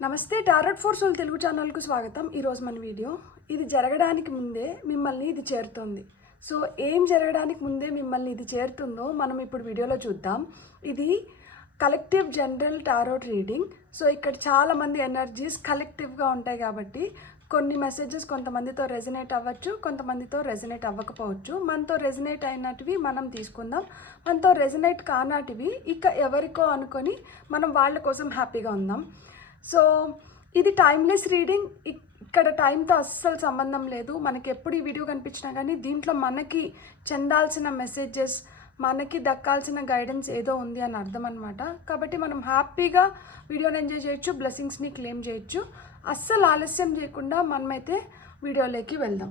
నమస్తే, tarot four soul Telugu ఛానల్కు స్వాగతం. ఈరోజు మన వీడియో ఇది జరగడానికి ముందే మిమ్మల్ని ఇది చేరుతుంది. సో ఏం జరగడానికి ముందే మిమ్మల్ని ఇది చేరుతుందో మనం ఇప్పుడు వీడియోలో చూద్దాం. ఇది collective general tarot reading. So ఇక్కడ చాలామంది ఎనర్జీస్ కలెక్టివ్గా ఉంటాయి కాబట్టి కొన్ని మెసేజెస్ కొంతమందితో రెజనేట్ అవ్వచ్చు, కొంతమందితో రెజనేట్ అవ్వకపోవచ్చు. మనతో రెజనేట్ అయినటివి మనం తీసుకుందాం, మనతో రెజనేట్ కానటివి ఇక ఎవరికో అనుకొని మనం వాళ్ళ కోసం హ్యాపీగా ఉందాం. సో ఇది టైమ్లెస్ రీడింగ్. ఇక్కడ టైంతో అస్సలు సంబంధం లేదు. మనకి ఎప్పుడు ఈ వీడియో కనిపించినా కానీ దీంట్లో మనకి చెందాల్సిన మెసేజెస్, మనకి దక్కాల్సిన గైడెన్స్ ఏదో ఉంది అని అర్థం అనమాట. కాబట్టి మనం హ్యాపీగా వీడియోని ఎంజాయ్ చేయొచ్చు, బ్లెస్సింగ్స్ని క్లెయిమ్ చేయొచ్చు. అస్సలు ఆలస్యం చేయకుండా మనమైతే వీడియోలోకి వెళ్దాం.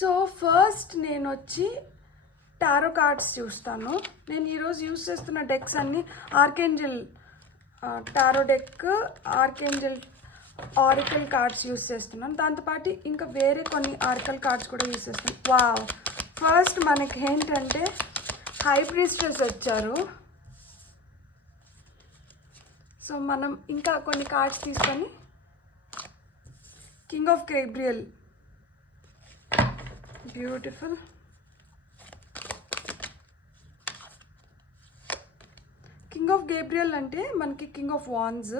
సో ఫస్ట్ నేను వచ్చి టారో కార్డ్స్ చూస్తాను. నేను ఈరోజు యూస్ చేస్తున్న డెక్స్ అన్నీ archangel tarot deck, archangel oracle cards use చేస్తున్నాను. దాంతోపాటు ఇంకా వేరే కొన్ని ఆరికల్ కార్డ్స్ కూడా యూస్ చేస్తున్నాను. వావ్, ఫస్ట్ మనకి ఏంటంటే హై ప్రీస్టెస్ వచ్చారు. సో మనం ఇంకా కొన్ని కార్డ్స్ తీసుకొని king of Gabriel, beautiful. King of Gabriel అంటే మనకి king of wands,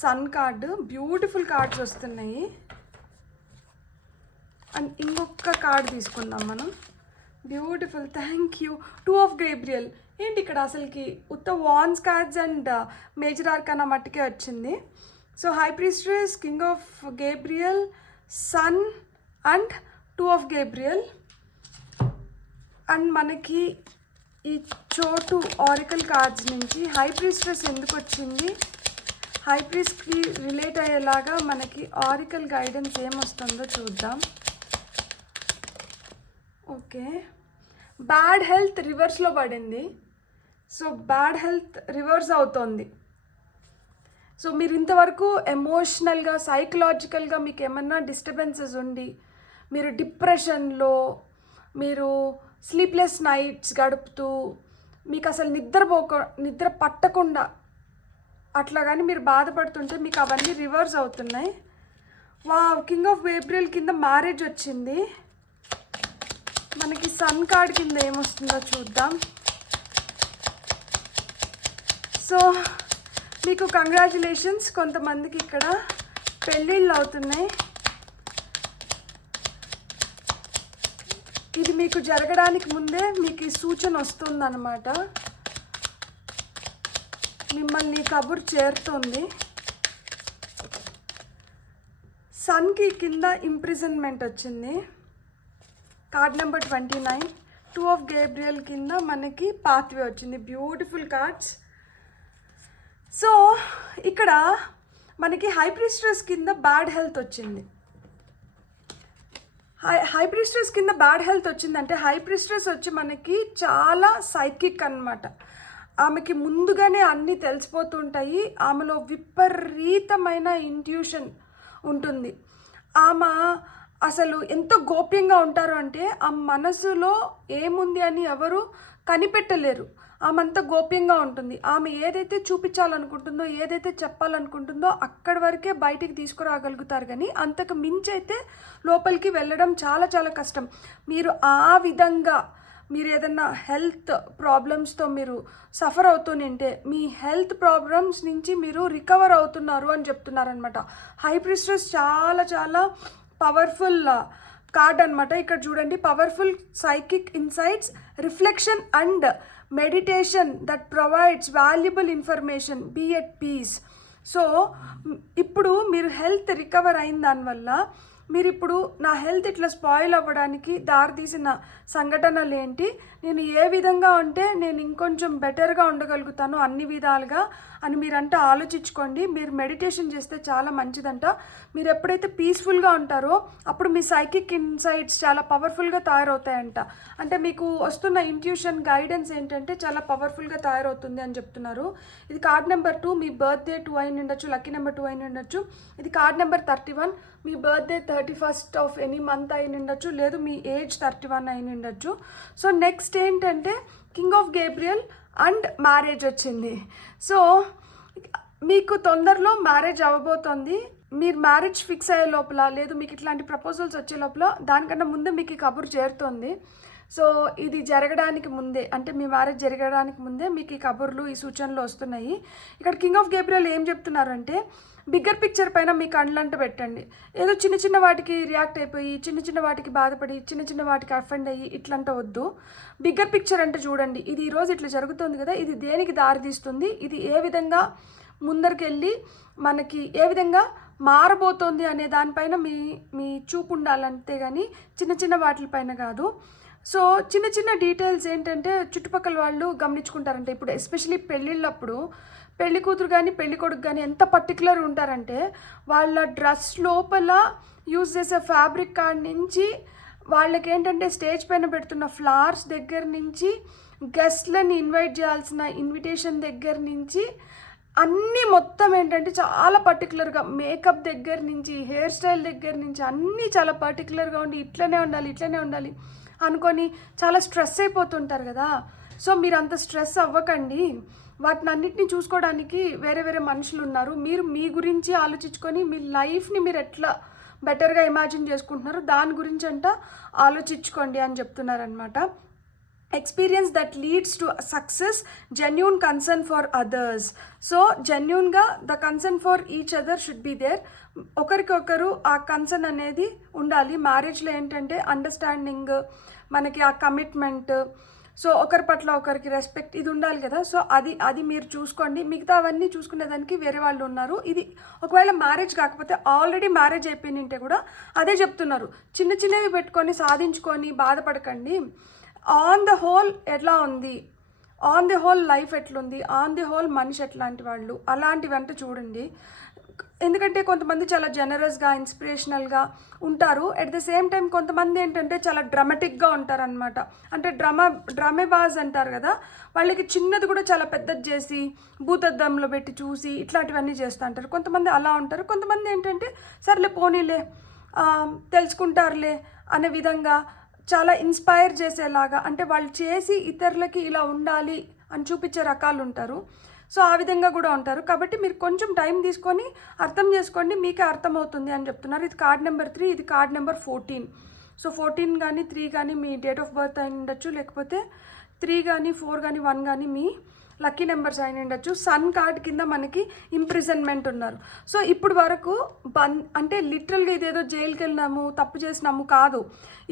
sun card, beautiful cards వస్తున్నాయి. అండ్ ఇంకొక కార్డ్ తీసుకుందాం మనం, beautiful. Thank you. Two of Gabriel. ఏంటి ఇక్కడ అసలుకి ఉత్త wands cards and major arcana మట్టుకే వచ్చింది. So high priestess, king of Gabriel, sun and two of Gabriel. And మనకి ఈ చోటు ఆరికల్ కార్డ్స్ నుంచి హై ప్రీస్ట్రెస్ ఎందుకు వచ్చింది, హై ప్రీస్ట్కి రిలేట్ అయ్యేలాగా మనకి ఆరికల్ గైడెన్స్ ఏమొస్తుందో చూద్దాం. ఓకే, బ్యాడ్ హెల్త్ రివర్స్లో పడింది. సో బ్యాడ్ హెల్త్ రివర్స్ అవుతోంది. సో మీరు ఇంతవరకు ఎమోషనల్గా, సైకలాజికల్గా మీకు ఏమన్నా డిస్టర్బెన్సెస్ ఉండి మీరు డిప్రెషన్లో, మీరు స్లీప్లెస్ నైట్స్ గడుపుతూ మీకు అసలు నిద్ర పట్టకుండా అట్లా కానీ మీరు బాధపడుతుంటే మీకు అవన్నీ రివర్స్ అవుతున్నాయి. కింగ్ ఆఫ్ గేబ్రియల్ కింద మ్యారేజ్ వచ్చింది. మనకి సన్ కార్డ్ కింద ఏమొస్తుందో చూద్దాం. సో మీకు కంగ్రాచులేషన్స్, కొంతమందికి ఇక్కడ పెళ్ళిళ్ళు అవుతున్నాయి. ఇది మీకు జరగడానికి ముందే మీకు ఈ సూచన వస్తుందన్నమాట. మిమ్మల్ని కబుర్ చేరుతుంది. సన్కి కింద ఇంప్రిజన్మెంట్ వచ్చింది, card number 29. Two of Gabriel కింద మనకి పాత్వే వచ్చింది. Beautiful cards. సో ఇక్కడ మనకి హై ప్రీస్ట్రెస్ కింద బ్యాడ్ హెల్త్ వచ్చింది. హై ప్రీస్ట్రెస్ కింద బ్యాడ్ హెల్త్ వచ్చిందంటే హై ప్రీస్ట్రెస్ వచ్చి మనకి చాలా సైకిక్ అన్నమాట. ఆమెకి ముందుగానే అన్నీ తెలిసిపోతుంటాయి. ఆమెలో విపరీతమైన ఇంట్యూషన్ ఉంటుంది. ఆమె అసలు ఎంతో గోప్యంగా ఉంటారు అంటే ఆ మనసులో ఏముంది అని ఎవరు కనిపెట్టలేరు. ఆమె అంత గోప్యంగా ఉంటుంది. ఆమె ఏదైతే చూపించాలనుకుంటుందో, ఏదైతే చెప్పాలనుకుంటుందో అక్కడి వరకే బయటికి తీసుకురాగలుగుతారు. కానీ అంతకు మించి అయితే లోపలికి వెళ్ళడం చాలా చాలా కష్టం. మీరు ఆ విధంగా మీరు ఏదన్నా హెల్త్ ప్రాబ్లమ్స్తో మీరు సఫర్ అవుతుంటే మీ హెల్త్ ప్రాబ్లమ్స్ నుంచి మీరు రికవర్ అవుతున్నారు అని చెప్తున్నారనమాట. హై ప్రీస్ట్రెస్ చాలా చాలా పవర్ఫుల్ కార్డ్ అనమాట. ఇక్కడ చూడండి, powerful psychic insights, reflection and meditation that provides valuable information, be at peace. So ఇప్పుడు మీరు హెల్త్ రికవర్ అయిన దానివల్ల మీరు ఇప్పుడు నా హెల్త్ ఇట్లా స్పాయిల్ అవ్వడానికి దారితీసిన సంఘటనలు ఏంటి, నేను ఏ విధంగా ఉంటే నేను ఇంకొంచెం బెటర్గా ఉండగలుగుతాను అన్ని విధాలుగా అని మీరంటే ఆలోచించుకోండి. మీరు మెడిటేషన్ చేస్తే చాలా మంచిదంట. మీరు ఎప్పుడైతే పీస్ఫుల్గా ఉంటారో అప్పుడు మీ సైకిక్ ఇన్సైట్స్ చాలా పవర్ఫుల్గా తయారవుతాయంట. అంటే మీకు వస్తున్న ఇంట్యూషన్ గైడెన్స్ ఏంటంటే చాలా పవర్ఫుల్గా తయారవుతుంది అని చెప్తున్నారు. ఇది కార్డ్ నెంబర్ 2, మీ బర్త్డే 2 అయిన ఉండొచ్చు, లక్కీ నెంబర్ 2 అయిన ఉండొచ్చు. ఇది card number 31, me birthday 31st of any month అయిన ఉండొచ్చు, లేదు మీ ఏజ్ 31 అయిన ఉండొచ్చు. సో నెక్స్ట్ ఏంటంటే king of Gabriel and marriage వచ్చింది. సో మీకు తొందరలో మ్యారేజ్ అవ్వబోతోంది. మీరు మ్యారేజ్ ఫిక్స్ అయ్యే లోపల, లేదు మీకు ఇట్లాంటి ప్రపోజల్స్ వచ్చే లోపల దానికన్నా ముందే మీకు ఈ కబురు చేరుతోంది. సో ఇది జరగడానికి ముందే, అంటే మీ మ్యారేజ్ జరగడానికి ముందే మీకు ఈ కబుర్లు, ఈ సూచనలు వస్తున్నాయి. ఇక్కడ కింగ్ ఆఫ్ గేబ్రియల్ ఏం చెప్తున్నారు అంటే, బిగ్గర్ పిక్చర్ పైన మీ కళ్ళంట పెట్టండి. ఏదో చిన్న చిన్న వాటికి రియాక్ట్ అయిపోయి, చిన్న చిన్న వాటికి బాధపడి, చిన్న చిన్న వాటికి అఫెండ్ అయ్యి ఇట్లంట వద్దు. బిగ్గర్ పిక్చర్ అంటే చూడండి, ఇది ఈరోజు ఇట్లా జరుగుతుంది కదా, ఇది దేనికి దారితీస్తుంది, ఇది ఏ విధంగా ముందరికెళ్ళి మనకి ఏ విధంగా మారబోతోంది అనే దానిపైన మీ మీ చూపు ఉండాలంతే కానీ చిన్న చిన్న వాటిపైన కాదు. సో చిన్న చిన్న డీటెయిల్స్ ఏంటంటే చుట్టుపక్కల వాళ్ళు గమనించుకుంటారంటే, ఇప్పుడు ఎస్పెషలీ పెళ్ళిళ్ళప్పుడు పెళ్లి కూతురు కానీ పెళ్లి కొడుకు కానీ ఎంత పర్టికులర్ ఉంటారంటే, వాళ్ళ డ్రెస్ లోపల యూజ్ చేసే ఫ్యాబ్రిక్ కాడి నుంచి, వాళ్ళకి ఏంటంటే స్టేజ్ పైన పెడుతున్న ఫ్లవర్స్ దగ్గర నుంచి, గెస్ట్లని ఇన్వైట్ చేయాల్సిన ఇన్విటేషన్ దగ్గర నుంచి అన్నీ మొత్తం ఏంటంటే చాలా పర్టికులర్గా, మేకప్ దగ్గర నుంచి, హెయిర్ స్టైల్ దగ్గర నుంచి అన్నీ చాలా పర్టికులర్గా ఉండి ఇట్లనే ఉండాలి అనుకొని చాలా స్ట్రెస్ అయిపోతుంటారు కదా. సో మీరు అంత స్ట్రెస్ అవ్వకండి. వాటిని అన్నిటిని చూసుకోవడానికి వేరే వేరే మనుషులు ఉన్నారు. మీరు మీ గురించి ఆలోచించుకొని మీ లైఫ్ని మీరు ఎట్లా బెటర్గా ఇమాజిన్ చేసుకుంటున్నారు దాని గురించి ఆలోచించుకోండి అని చెప్తున్నారనమాట. Experience that leads to success, genuine concern for others. So జెన్యూన్గా the concern for each other should be there. ఒకరికొకరు ఆ కన్సర్న్ అనేది ఉండాలి. మ్యారేజ్లో ఏంటంటే అండర్స్టాండింగ్, మనకి ఆ కమిట్మెంట్, సో ఒకరి పట్ల ఒకరికి రెస్పెక్ట్, ఇది ఉండాలి కదా. సో అది మీరు చూసుకోండి. మిగతా అవన్నీ చూసుకునేదానికి వేరే వాళ్ళు ఉన్నారు. ఇది ఒకవేళ మ్యారేజ్ కాకపోతే, ఆల్రెడీ మ్యారేజ్ అయిపోయిందంటే కూడా అదే చెప్తున్నారు, చిన్న చిన్నవి పెట్టుకొని సాధించుకొని బాధపడకండి. ఆన్ ద హోల్ ఎట్లా ఉంది, ఆన్ ది హోల్ లైఫ్ ఎట్లుంది, ఆన్ ది హోల్ మనిషి ఎట్లాంటి వాళ్ళు, అలాంటివంటే చూడండి. ఎందుకంటే కొంతమంది చాలా జనరస్గా, ఇన్స్పిరేషనల్గా ఉంటారు. ఎట్ ద సేమ్ టైం కొంతమంది ఏంటంటే చాలా డ్రామాటిక్గా ఉంటారనమాట. అంటే డ్రామేబాజ్ అంటారు కదా, వాళ్ళకి చిన్నది కూడా చాలా పెద్దది చేసి భూతద్దంలో పెట్టి చూసి ఇట్లాంటివన్నీ చేస్తూ ఉంటారు. కొంతమంది అలా ఉంటారు. కొంతమంది ఏంటంటే సర్లే పోనీలే, తెలుసుకుంటారులే అనే విధంగా చాలా ఇన్స్పైర్ చేసేలాగా, అంటే వాళ్ళు చేసి ఇతరులకి ఇలా ఉండాలి అని చూపించే రకాలు ఉంటారు. సో ఆ విధంగా కూడా ఉంటారు. కాబట్టి మీరు కొంచెం టైం తీసుకొని అర్థం చేసుకోండి, మీకే అర్థమవుతుంది అని చెప్తున్నారు. ఇది కార్డ్ నెంబర్ 3, ఇది కార్డ్ నెంబర్ 14. సో 14 కానీ 3 కానీ మీ డేట్ ఆఫ్ బర్త్ అయి ఉండొచ్చు, లేకపోతే 3 కానీ 4 కానీ 1 కానీ మీ లక్కీ నెంబర్స్ అయిన ఉండొచ్చు. సన్ కార్డ్ కింద మనకి ఇంప్రిజన్మెంట్ ఉన్నారు. సో ఇప్పుడు వరకు అంటే లిటరల్గా ఇదేదో జైలుకి వెళ్ళినాము, తప్పు చేసినాము కాదు.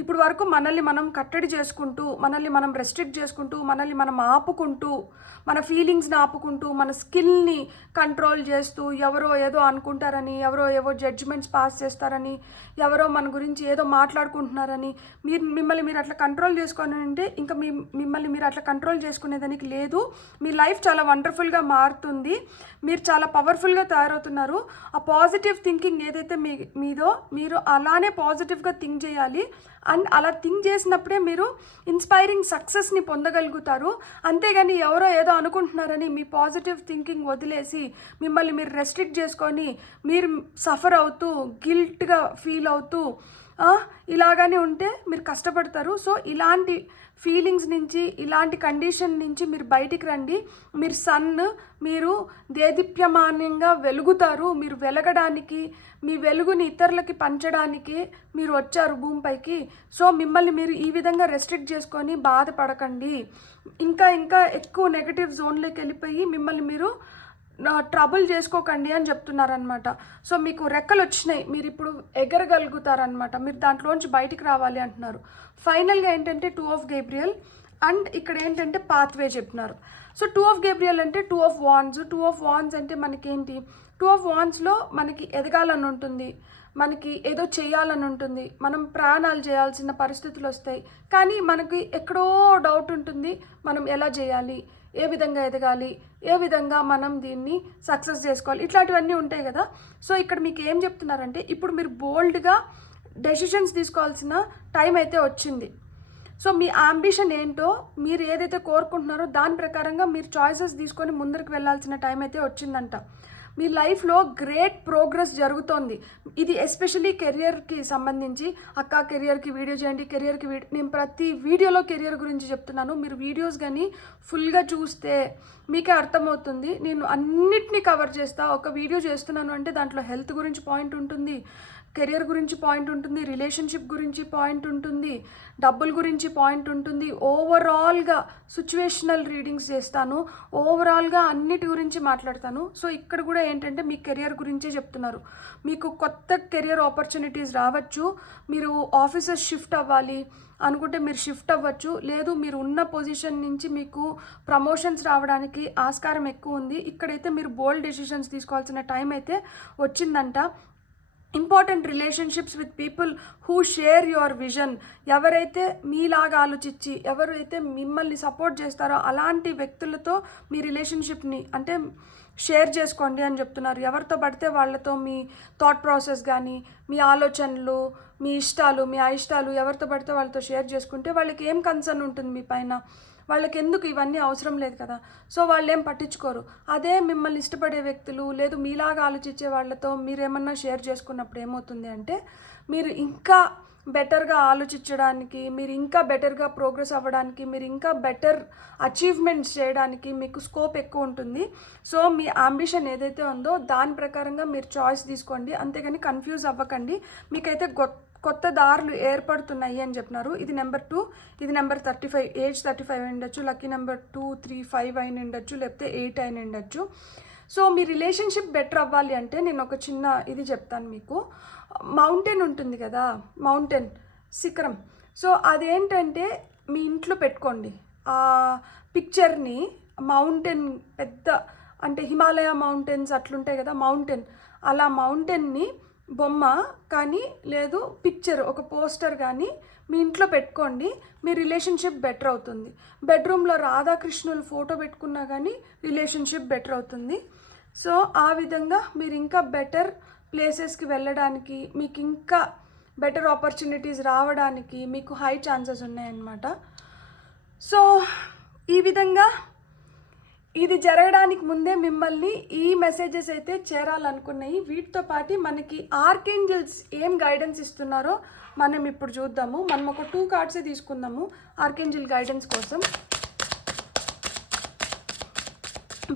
ఇప్పుడు వరకు మనల్ని మనం కట్టడి చేసుకుంటూ, మనల్ని మనం రెస్ట్రిక్ట్ చేసుకుంటూ, మనల్ని మనం ఆపుకుంటూ, మన ఫీలింగ్స్ని ఆపుకుంటూ, మన స్కిల్ని కంట్రోల్ చేస్తూ, ఎవరో ఏదో అనుకుంటారని, ఎవరో ఏవో జడ్జిమెంట్స్ పాస్ చేస్తారని, ఎవరో మన గురించి ఏదో మాట్లాడుకుంటున్నారని మిమ్మల్ని మీరు అట్లా కంట్రోల్ చేసుకొని ఉంటే ఇంకా మిమ్మల్ని మీరు అట్లా కంట్రోల్ చేసుకునేదానికి లేదు. మీ లైఫ్ చాలా వండర్ఫుల్గా మారుతుంది. మీరు చాలా పవర్ఫుల్గా తయారవుతున్నారు. ఆ పాజిటివ్ థింకింగ్ ఏదైతే మీదో మీరు అలానే పాజిటివ్గా థింక్ చేయాలి. అండ్ అలా థింక్ చేసినప్పుడే మీరు ఇన్స్పైరింగ్ సక్సెస్ని పొందగలుగుతారు. అంతేగాని ఎవరో ఏదో అనుకుంటున్నారని మీ పాజిటివ్ థింకింగ్ వదిలేసి మిమ్మల్ని మీరు రెస్ట్రిక్ట్ చేసుకొని మీరు సఫర్ అవుతూ, గిల్ట్గా ఫీల్ అవుతూ ఇలాగానే ఉంటే మీరు కష్టపడతారు. సో ఇలాంటి ఫీలింగ్స్ నుంచి, ఇలాంటి కండిషన్ నుంచి మీరు బయటికి రండి. మీరు సన్, మీరు దేదీప్యమానంగా వెలుగుతారు. మీరు వెలగడానికి, మీ వెలుగుని ఇతరులకి పంచడానికి మీరు వచ్చారు భూమిపైకి. సో మిమ్మల్ని మీరు ఈ విధంగా రెస్ట్రిక్ట్ చేసుకొని బాధపడకండి. ఇంకా ఇంకా ఎక్కువ నెగటివ్ జోన్లోకి వెళ్ళిపోయి మిమ్మల్ని మీరు ట్రబుల్ చేసుకోకండి అని చెప్తున్నారనమాట. సో మీకు రెక్కలు వచ్చినాయి, మీరు ఇప్పుడు ఎగరగలుగుతారనమాట. మీరు దాంట్లోంచి బయటికి రావాలి అంటున్నారు. ఫైనల్గా ఏంటంటే 2 ఆఫ్ గేబ్రియల్ అండ్ ఇక్కడ ఏంటంటే పాత్వే చెప్తున్నారు. సో 2 ఆఫ్ గేబ్రియల్ అంటే 2 ఆఫ్ వాండ్స్. 2 ఆఫ్ వాండ్స్ అంటే మనకేంటి, 2 ఆఫ్ వాండ్స్లో మనకి ఎదగాలని ఉంటుంది, మనకి ఏదో చేయాలని ఉంటుంది, మనం ప్రయాణాలు చేయాల్సిన పరిస్థితులు వస్తాయి. కానీ మనకి ఎక్కడో డౌట్ ఉంటుంది, మనం ఎలా చేయాలి, ఏ విధంగా ఎదగాలి, ఏ విధంగా మనం దీన్ని సక్సెస్ చేసుకోవాలి, ఇట్లాంటివన్నీ ఉంటాయి కదా. సో ఇక్కడ మీకు ఏం చెప్తున్నారంటే, ఇప్పుడు మీరు బోల్డ్గా డెసిషన్స్ తీసుకోవాల్సిన టైం అయితే వచ్చింది. సో మీ అంబిషన్ ఏంటో, మీరు ఏదైతే కోరుకుంటున్నారో దాని ప్రకారంగా మీరు చాయిసెస్ తీసుకొని ముందరికి వెళ్ళాల్సిన టైం అయితే వచ్చిందంట. మీ లైఫ్లో గ్రేట్ ప్రోగ్రెస్ జరుగుతోంది. ఇది ఎస్పెషలీ కెరియర్కి సంబంధించి. అక్క కెరియర్కి వీడియో చేయండి, కెరియర్కి నేను ప్రతి వీడియోలో కెరియర్ గురించి చెప్తున్నాను. మీరు వీడియోస్ కానీ ఫుల్గా చూస్తే మీకే అర్థమవుతుంది. నేను అన్నిటినీ కవర్ చేస్తా. ఒక వీడియో చేస్తున్నాను అంటే దాంట్లో హెల్త్ గురించి పాయింట్ ఉంటుంది, కెరియర్ గురించి పాయింట్ ఉంటుంది, రిలేషన్షిప్ గురించి పాయింట్ ఉంటుంది, డబ్బుల గురించి పాయింట్ ఉంటుంది. ఓవరాల్గా సిచ్యువేషనల్ రీడింగ్స్ చేస్తాను, ఓవరాల్గా అన్నిటి గురించి మాట్లాడతాను. సో ఇక్కడ కూడా ఏంటంటే మీ కెరియర్ గురించే చెప్తున్నారు. మీకు కొత్త కెరియర్ ఆపర్చునిటీస్ రావచ్చు, మీరు ఆఫీసెస్ షిఫ్ట్ అవ్వాలి అనుకుంటే మీరు షిఫ్ట్ అవ్వచ్చు, లేదు మీరు ఉన్న పొజిషన్ నుంచి మీకు ప్రమోషన్స్ రావడానికి ఆస్కారం ఎక్కువ ఉంది. ఇక్కడైతే మీరు బోల్డ్ డెసిషన్స్ తీసుకోవాల్సిన టైం అయితే వచ్చిందంట. Important relationships with people who share your vision. ఎవరైతే మీలాగా ఆలోచించి ఎవరైతే మిమ్మల్ని సపోర్ట్ చేస్తారో అలాంటి వ్యక్తులతో మీ రిలేషన్షిప్ని అంటే షేర్ చేసుకోండి అని చెప్తున్నారు. ఎవరితో పడితే వాళ్ళతో మీ థాట్ ప్రాసెస్ కానీ మీ ఆలోచనలు, మీ ఇష్టాలు, మీ అయిష్టాలు ఎవరితో పడితే వాళ్ళతో షేర్ చేసుకుంటే వాళ్ళకి ఏం కన్సర్న్ ఉంటుంది మీ పైన, వాళ్ళకి ఎందుకు ఇవన్నీ అవసరం లేదు కదా. సో వాళ్ళు ఏం పట్టించుకోరు. అదే మిమ్మల్ని ఇష్టపడే వ్యక్తులు లేదు మీలాగా ఆలోచించే వాళ్ళతో మీరేమన్నా షేర్ చేసుకున్నప్పుడు ఏమవుతుంది అంటే మీరు ఇంకా బెటర్గా ఆలోచించడానికి, మీరు ఇంకా బెటర్గా ప్రోగ్రెస్ అవ్వడానికి, మీరు ఇంకా బెటర్ అచీవ్మెంట్స్ చేయడానికి మీకు స్కోప్ ఎక్కువ ఉంటుంది. సో మీ అంబిషన్ ఏదైతే ఉందో దాని ప్రకారంగా మీరు చాయిస్ తీసుకోండి, అంతేగాని కన్ఫ్యూజ్ అవ్వకండి. మీకైతే కొత్త దారులు ఏర్పడుతున్నాయి అని చెప్పినారు. ఇది నెంబర్ 2, ఇది నెంబర్ 35, ఏజ్ 35 అయి ఉండొచ్చు, లక్కీ నెంబర్ 2, 3, 5 అయిన ఉండొచ్చు, లేకపోతే 8 అయిన ఉండొచ్చు. సో మీ రిలేషన్షిప్ బెటర్ అవ్వాలి అంటే నేను ఒక చిన్న ఇది చెప్తాను మీకు. మౌంటైన్ ఉంటుంది కదా, మౌంటైన్ శిఖరం. సో అదేంటంటే మీ ఇంట్లో పెట్టుకోండి ఆ పిక్చర్ని. మౌంటైన్ పెద్ద అంటే హిమాలయ మౌంటైన్స్ అట్లుంటాయి కదా మౌంటైన్, అలా మౌంటైన్ని బొమ్మ కానీ లేదు పిక్చర్ ఒక పోస్టర్ కానీ మీ ఇంట్లో పెట్టుకోండి. మీ రిలేషన్షిప్ బెటర్ అవుతుంది. బెడ్రూమ్లో రాధాకృష్ణుల ఫోటో పెట్టుకున్నా కానీ రిలేషన్షిప్ బెటర్ అవుతుంది. సో ఆ విధంగా మీరు ఇంకా బెటర్ ప్లేసెస్కి వెళ్ళడానికి, మీకు ఇంకా బెటర్ ఆపర్చునిటీస్ రావడానికి మీకు హై ఛాన్సెస్ ఉన్నాయన్నమాట. సో ఈ విధంగా ఇది జరగడానికి ముందే మిమ్మల్ని ఈ మెసేజెస్ అయితే చేరాలనుకున్నాయి. వీటితో పాటు మనకి ఆర్కేంజల్స్ ఏం గైడెన్స్ ఇస్తున్నారో మనం ఇప్పుడు చూద్దాము. మనం ఒక 2 కార్డ్సే తీసుకుందాము ఆర్కేంజల్ గైడెన్స్ కోసం.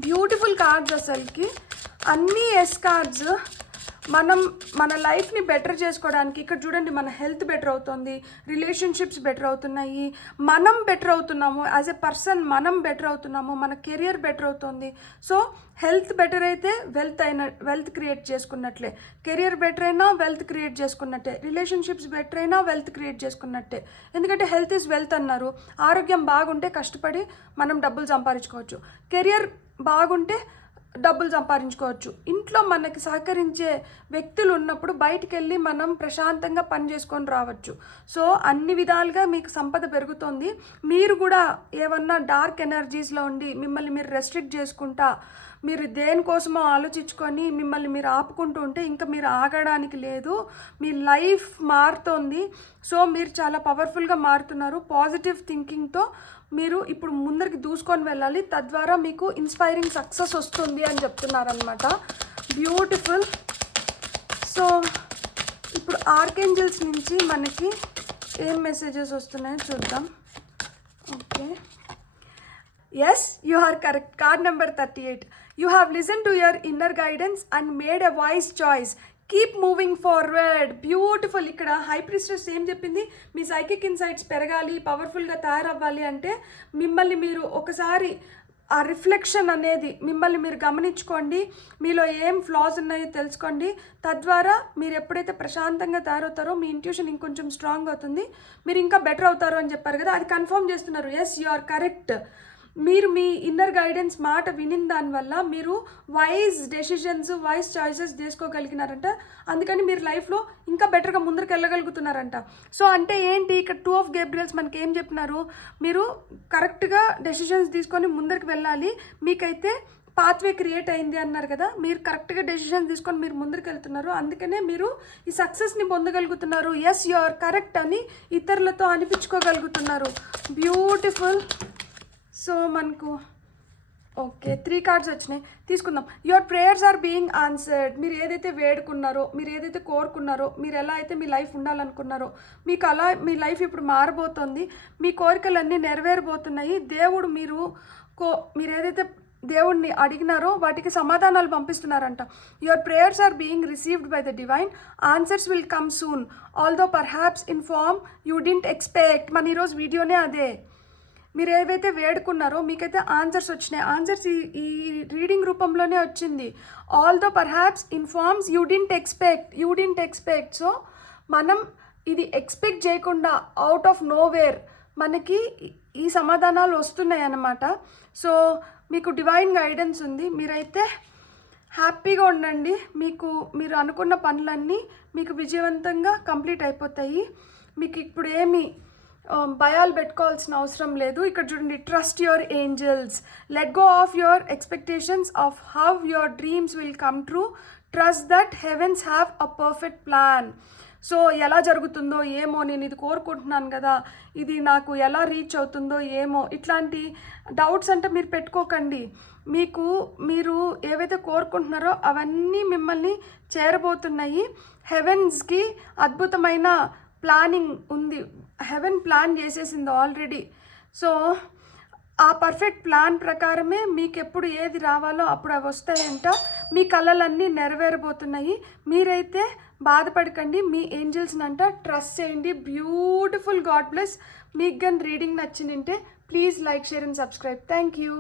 బ్యూటిఫుల్ కార్డ్స్, అసలుకి అన్నీ ఎస్ కార్డ్స్. మన లైఫ్ని బెటర్ చేసుకోవడానికి ఇక్కడ చూడండి, మన హెల్త్ బెటర్ అవుతుంది, రిలేషన్షిప్స్ బెటర్ అవుతున్నాయి, మనం బెటర్ అవుతున్నాము యాజ్ ఎ పర్సన్, మనం బెటర్ అవుతున్నాము, మన కెరియర్ బెటర్ అవుతుంది. సో హెల్త్ బెటర్ అయితే వెల్త్ క్రియేట్ చేసుకున్నట్లే, కెరియర్ బెటర్ అయినా వెల్త్ క్రియేట్ చేసుకున్నట్టే, రిలేషన్షిప్స్ బెటర్ అయినా వెల్త్ క్రియేట్ చేసుకున్నట్టే. ఎందుకంటే హెల్త్ ఈజ్ వెల్త్ అన్నారు. ఆరోగ్యం బాగుంటే కష్టపడి మనం డబ్బులు సంపాదించుకోవచ్చు, కెరియర్ బాగుంటే డబ్బులు సంపాదించుకోవచ్చు. ఇంట్లో మనకి సహకరించే వ్యక్తులు ఉన్నప్పుడు బయటికి వెళ్ళి మనం ప్రశాంతంగా పని చేసుకొని రావచ్చు. సో అన్ని విధాలుగా మీకు సంపద పెరుగుతుంది. మీరు కూడా ఏమన్నా డార్క్ ఎనర్జీస్లో ఉండి మిమ్మల్ని మీరు రెస్ట్రిక్ట్ చేసుకుంటా, మీరు దేనికోసమో ఆలోచించుకొని మిమ్మల్ని మీరు ఆపుకుంటూ ఉంటే ఇంకా మీరు ఆగడానికి లేదు. మీ లైఫ్ మారుతోంది. సో మీరు చాలా పవర్ఫుల్గా మారుతున్నారు. పాజిటివ్ థింకింగ్తో మీరు ఇప్పుడు ముందరికి దూసుకొని వెళ్ళాలి, తద్వారా మీకు ఇన్స్పైరింగ్ సక్సెస్ వస్తుంది అని చెప్తున్నారనమాట. బ్యూటిఫుల్. సో ఇప్పుడు ఆర్కేంజల్స్ నుంచి మనకి ఏం మెసేజెస్ వస్తున్నాయో చూద్దాం. Okay, yes, you are correct. Card number 38. You have listened to your inner guidance and made a wise choice. Keep moving forward. Beautiful. ఇక్కడ హై ప్రీస్టెస్ ఏం చెప్పింది, మీ సైకిక్ ఇన్సైట్స్ పెరగాలి, పవర్ఫుల్గా తయారవ్వాలి అంటే మిమ్మల్ని మీరు ఒకసారి ఆ రిఫ్లెక్షన్ అనేది మిమ్మల్ని మీరు గమనించుకోండి, మీలో ఏం ఫ్లాస్ ఉన్నాయో తెలుసుకోండి. తద్వారా మీరు ఎప్పుడైతే ప్రశాంతంగా తయారవుతారో మీ ఇంట్యూషన్ ఇంకొంచెం స్ట్రాంగ్ అవుతుంది, మీరు ఇంకా బెటర్ అవుతారు అని చెప్పారు కదా, అది కన్ఫర్మ్ చేస్తున్నారు. Yes, you are correct. మీరు మీ ఇన్నర్ గైడెన్స్ మాట వినిన దానివల్ల మీరు వైజ్ డెసిషన్స్, వైజ్ చాయిసెస్ తీసుకోగలిగినారంట. అందుకని మీరు లైఫ్లో ఇంకా బెటర్గా ముందరికి వెళ్ళగలుగుతున్నారంట. సో అంటే ఏంటి, ఇక్కడ 2 ఆఫ్ గేబ్రియల్స్ మనకి ఏం చెప్పినారు, మీరు కరెక్ట్గా డెసిషన్స్ తీసుకొని ముందరికి వెళ్ళాలి, మీకైతే పాత్వే క్రియేట్ అయింది అన్నారు కదా, మీరు కరెక్ట్గా డెసిషన్ తీసుకొని మీరు ముందరికి వెళ్తున్నారు, అందుకనే మీరు ఈ సక్సెస్ని పొందగలుగుతున్నారు. ఎస్, యు ఆర్ కరెక్ట్ అని ఇతరులతో అనిపించుకోగలుగుతున్నారు. బ్యూటిఫుల్. సో మనకు ఓకే 3 కార్డ్స్ వచ్చినాయి, తీసుకుందాం. Your prayers are being answered. మీరు ఏదైతే వేడుకున్నారో, మీరు ఏదైతే కోరుకున్నారో, మీరు ఎలా అయితే మీ లైఫ్ ఉండాలనుకున్నారో, మీకు అలా మీ లైఫ్ ఇప్పుడు మారబోతోంది. మీ కోరికలన్నీ నెరవేరబోతున్నాయి. దేవుడు మీరు ఏదైతే దేవుడిని అడిగినారో వాటికి సమాధానాలు పంపిస్తున్నారంట. Your prayers are being received by the divine. Answers will come soon although perhaps in form you didn't expect. మన ఈరోజు వీడియోనే అదే. మీరు ఏవైతే వేడుకున్నారో మీకైతే ఆన్సర్స్ వచ్చినాయి. ఆన్సర్స్ ఈ రీడింగ్ రూపంలోనే వచ్చింది. Although perhaps in forms you didn't expect. So మనం ఇది ఎక్స్పెక్ట్ చేయకుండా అవుట్ ఆఫ్ నోవేర్ మనకి ఈ సమాధానాలు వస్తున్నాయి అన్నమాట. సో మీకు డివైన్ గైడెన్స్ ఉంది. మీరైతే హ్యాపీగా ఉండండి. మీరు అనుకున్న పనులన్నీ మీకు విజయవంతంగా కంప్లీట్ అయిపోతాయి. మీకు ఇప్పుడు ఏమి భయాలు పెట్టుకోవాల్సిన అవసరం లేదు. ఇక్కడ చూడండి, trust your angels, let go of your expectations of how your dreams will come true, trust that heavens have a perfect plan. So ఎలా జరుగుతుందో ఏమో, నేను ఇది కోరుకుంటున్నాను కదా, ఇది నాకు ఎలా రీచ్ అవుతుందో ఏమో, ఇట్లాంటి డౌట్స్ అంటే మీరు పెట్టుకోకండి. మీరు ఏవైతే కోరుకుంటున్నారో అవన్నీ మిమ్మల్ని చేరబోతున్నాయి. హెవెన్స్కి అద్భుతమైన ప్లానింగ్ ఉంది. హెవెన్ ప్లాన్ చేసేసింది ఆల్రెడీ. సో ఆ పర్ఫెక్ట్ ప్లాన్ ప్రకారమే మీకు ఎప్పుడు ఏది రావాలో అప్పుడు అవి వస్తాయంట. మీ కళలన్నీ నెరవేరబోతున్నాయి. మీరైతే బాధపడకండి. మీ ఏంజల్స్ని అంట ట్రస్ట్ చేయండి. బ్యూటిఫుల్. God bless. మీకు కానీ రీడింగ్ నచ్చిందంటే please like, share and subscribe. Thank you.